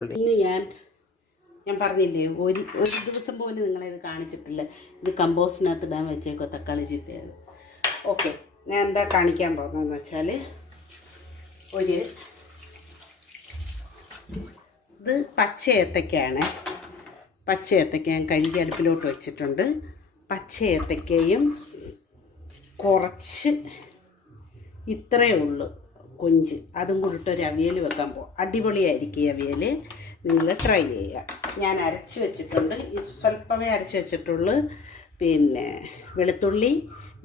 ഇന്ന് ഞാൻ ഞാൻ പറഞ്ഞില്ലേ ഒരു ഒരു ദിവസം പോലും നിങ്ങളെ ഇത് കാണിച്ചിട്ടില്ല. ഇത് കമ്പോസ്റ്റിനകത്ത് ഇടാൻ വെച്ചേക്കോ തക്കാളി ചിത്തയത് ഓക്കെ ഞാൻ എന്താ കാണിക്കാൻ പോകുന്നതെന്ന് വെച്ചാൽ ഒരു ഇത് പച്ച ഏത്തക്കയാണ്. പച്ച ഏത്തക്ക ഞാൻ കഴുകി അടുപ്പിലോട്ട് വെച്ചിട്ടുണ്ട്. പച്ച ഏത്തക്കയും കുറച്ച് ഇത്രയേ ഉള്ളൂ. കൊഞ്ച്. അതും കൂടിയിട്ട് ഒരു അവിയൽ വെക്കാൻ പോകും അടിപൊളിയായിരിക്കും ഈ അവിയൽ നിങ്ങൾ ട്രൈ ചെയ്യുക. ഞാൻ അരച്ച് വെച്ചിട്ടുണ്ട്. സ്വല്പമേ അരച്ച് വെച്ചിട്ടുള്ളൂ. പിന്നെ വെളുത്തുള്ളി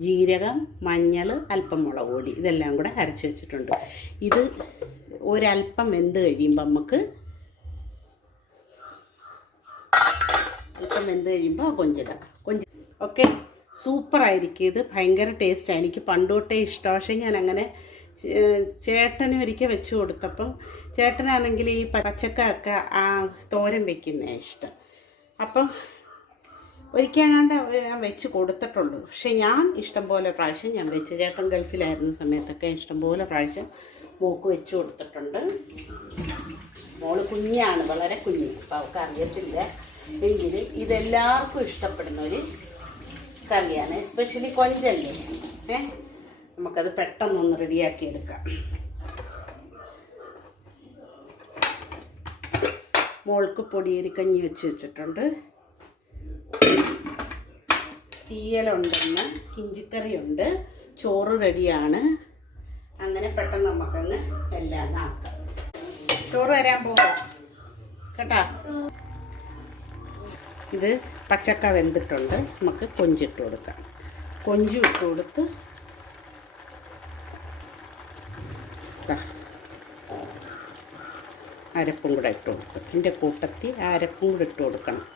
ജീരകം മഞ്ഞൾ അല്പം മുളക് പൊടി ഇതെല്ലാം കൂടെ അരച്ച് വെച്ചിട്ടുണ്ട്. ഇത് ഒരല്പം വെന്ത് കഴിയുമ്പോൾ നമുക്ക് അല്പം വെന്ത് കഴിയുമ്പോൾ കൊഞ്ചിടാം. കൊഞ്ച് ഓക്കെ? സൂപ്പറായിരിക്കും ഇത്. ഭയങ്കര ടേസ്റ്റാണ് എനിക്ക് പണ്ടോട്ടേ ഇഷ്ടം. പക്ഷേ ഞാൻ അങ്ങനെ ചേട്ടന് ഒരിക്കൽ വെച്ച് കൊടുത്തപ്പം ചേട്ടനാണെങ്കിൽ ഈ പച്ചക്കൊക്കെ ആ തോരൻ വെക്കുന്ന ഇഷ്ടം. അപ്പം ഒരിക്കാണ്ട് ഞാൻ വെച്ച് കൊടുത്തിട്ടുള്ളൂ. പക്ഷെ ഞാൻ ഇഷ്ടംപോലെ പ്രാവശ്യം ഞാൻ വെച്ച് ചേട്ടൻ ഗൾഫിലായിരുന്ന സമയത്തൊക്കെ ഇഷ്ടംപോലെ പ്രാവശ്യം മോക്ക് വെച്ച് കൊടുത്തിട്ടുണ്ട്. മോൾ കുഞ്ഞാണ് വളരെ കുഞ്ഞ്. അപ്പം അവൾക്ക് അറിയത്തില്ല. എങ്കിൽ ഇതെല്ലാവർക്കും ഇഷ്ടപ്പെടുന്ന ഒരു കറിയാണ്. എസ്പെഷ്യലി കൊഞ്ചല്ലേ? ഏ? നമുക്കത് പെട്ടെന്നൊന്ന് റെഡിയാക്കി എടുക്കാം. മോൾക്ക് പൊടിയരിക്കഞ്ഞി വെച്ച് വെച്ചിട്ടുണ്ട്. തീയലുണ്ടെന്ന് ഇഞ്ചിക്കറിയുണ്ട് ചോറ് റെഡിയാണ്. അങ്ങനെ പെട്ടെന്ന് നമുക്കൊന്ന് എല്ലാം ആക്കാം. ചോറ് വരാൻ പോവാം. കേട്ടാ? ഇത് പച്ചക്ക വെന്തിട്ടുണ്ട്. നമുക്ക് കൊഞ്ചിട്ട് കൊടുക്കാം. കൊഞ്ച് ഇട്ട് കൊടുത്ത് അരപ്പും കൂടെ ഇട്ട് കൊടുക്കും. ഇതിന്റെ കൂട്ടത്തിൽ അരപ്പും കൂടെ ഇട്ട് കൊടുക്കണം.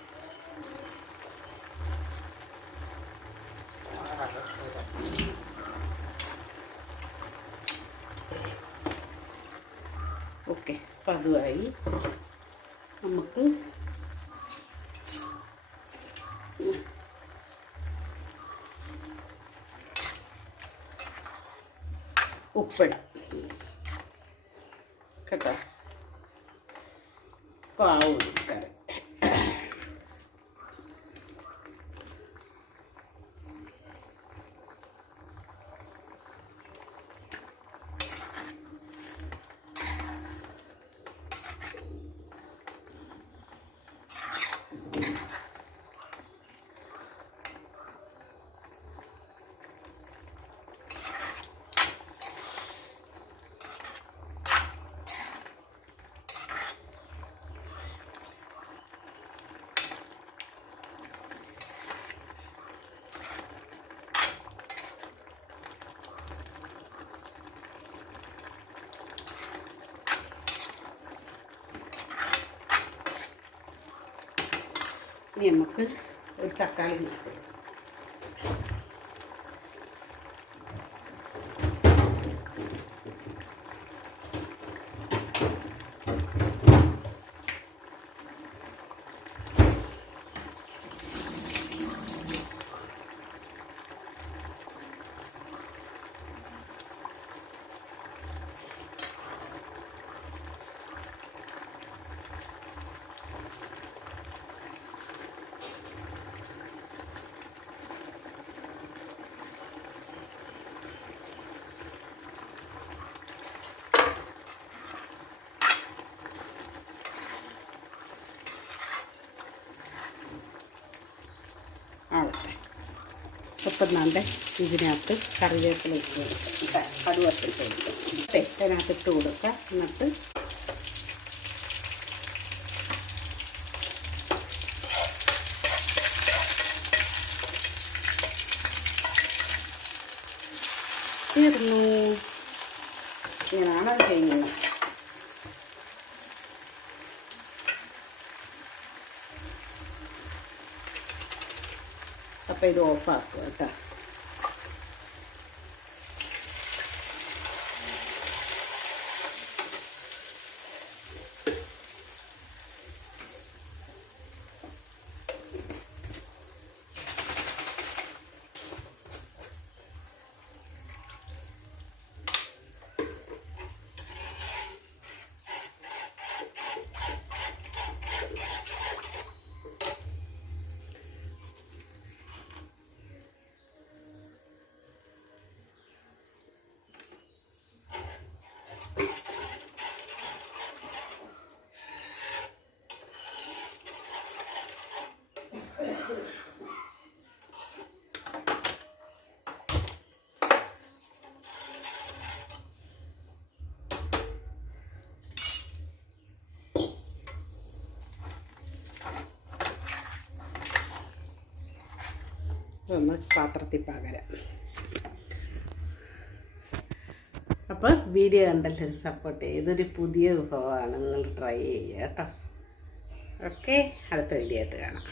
ഓക്കെ അപ്പം അതുമായി നമുക്ക് ഉപ്പിടാം. കേട്ടോ? പാവും കറി ഇനി നമുക്ക് ഒരു തക്കാളി മിക്സ് ഒപ്പം ഇതിനകത്ത് കറിവേപ്പില ഇട്ട് കൊടുക്കുക. കടുവപ്പിൽ കൊടുക്കുക. ഇതിനകത്ത് ഇട്ട് കൊടുക്കുക. എന്നിട്ട് തീർന്നു ഇങ്ങനെയാണ് അത് ചെയ്യുന്നത്. അപ്പം ഇത് ഓഫാക്കുക കേട്ടോ ഇതൊന്ന് പാത്രത്തിൽ പകരാം. അപ്പോൾ വീഡിയോ കണ്ടല്ലോ സപ്പോർട്ട് ചെയ്യുക. ഇതൊരു പുതിയ വിഭവമാണ്. നിങ്ങൾ ട്രൈ ചെയ്യുക കേട്ടോ. ഓക്കെ അടുത്ത വീഡിയോ ആയിട്ട് കാണാം.